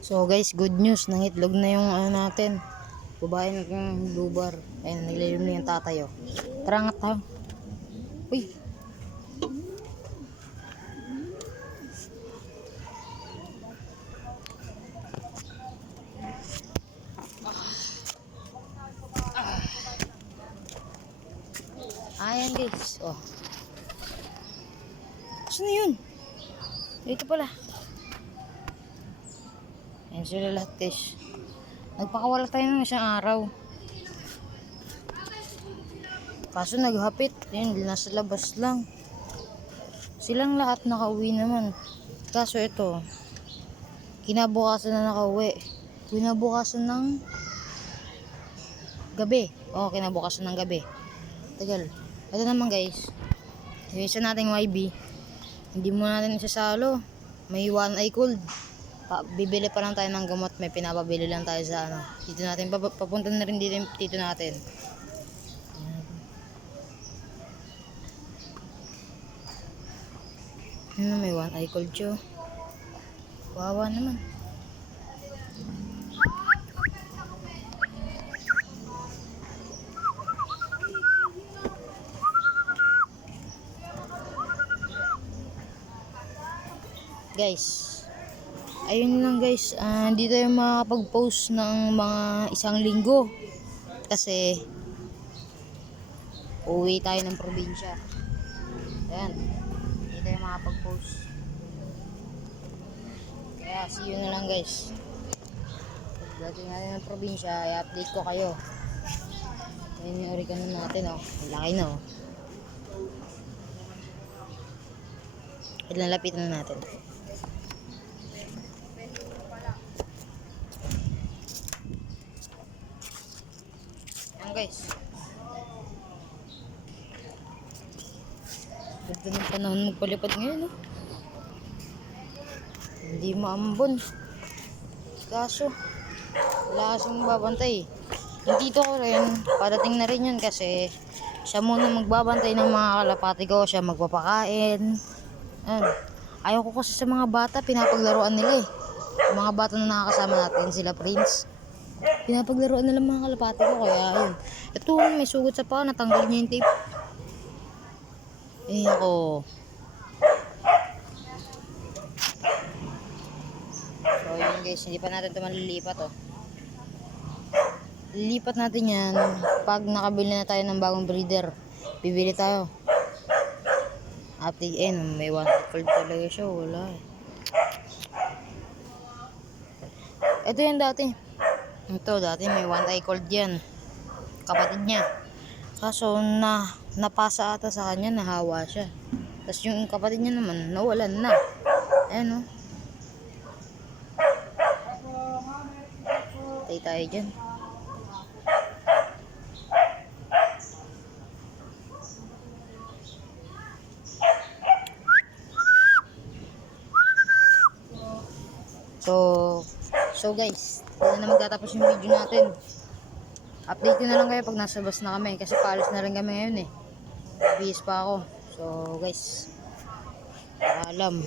So guys, good news, nangitlog na yung natin. Babae ng blue bar. Ayun, naglilim na yung tatay, oh. Tara nga tayo. Uy. Ayan guys, oh. Saan na yun? Dito pala. Ayan sila lahat guys. Nagpakawala tayo ng isang araw. Kaso naghapit. Ayan, nasa labas lang. Silang lahat nakauwi naman. Kaso ito, kinabukasan na nakauwi. Kinabukasan ng gabi. Oo, kinabukasan ng gabi. Tagal. Ito naman guys, yung isa nating YB, hindi mo natin isasalo. May one eye cold. Bibili pa lang tayo ng gamot. May pinapabili lang tayo sa dito natin. Papunta na rin dito natin. May one eye cold siya. Wawa naman. Guys, ayun lang guys, hindi tayo makakapag-post ng mga isang linggo kasi uwi tayo ng probinsya. Ayan, hindi tayo makakapag-post. Kaya see you na lang guys. Pagdating natin ng probinsya, i-update ko kayo. Ayan yung oregano natin, oh. Laki na, oh. Ilalapitan na natin. Guys, ganda ng panahon magpalipad ngayon, no? Hindi maambon. Kaso wala kasing babantay. Yung tito ko rin, parating na rin yun kasi siya muna magbabantay ng mga kalapati ko. Siya magpapakain. Ayaw ko kasi sa mga bata, pinapaglaruan nila, eh. Yung mga bata na nakakasama natin, sila Prince, pinapaglaruan nila mga kalapati ko. Kaya yun, ito may sugat sa paa, natanggal niya yung tape. Eh ako. So yun guys, hindi pa natin ito malilipat, oh. Lilipat natin yan pag nakabili na tayo ng bagong breeder. Bibili tayo. Update, may one fold talaga siya, wala, eh. Ito yan dati. Ito dati may one eye cold yan, kapatid niya. Kaso napasa ata sa kanya, nahawa siya. Tapos yung kapatid niya naman nawalan na. Ayan, oh. Tay tayo dyan. So guys, dito na magtatapos yung video natin. Update ko na lang kayo pag nasa bus na kami kasi paalis na rin kami ngayon, eh. Bihis pa ako. So guys, paalam.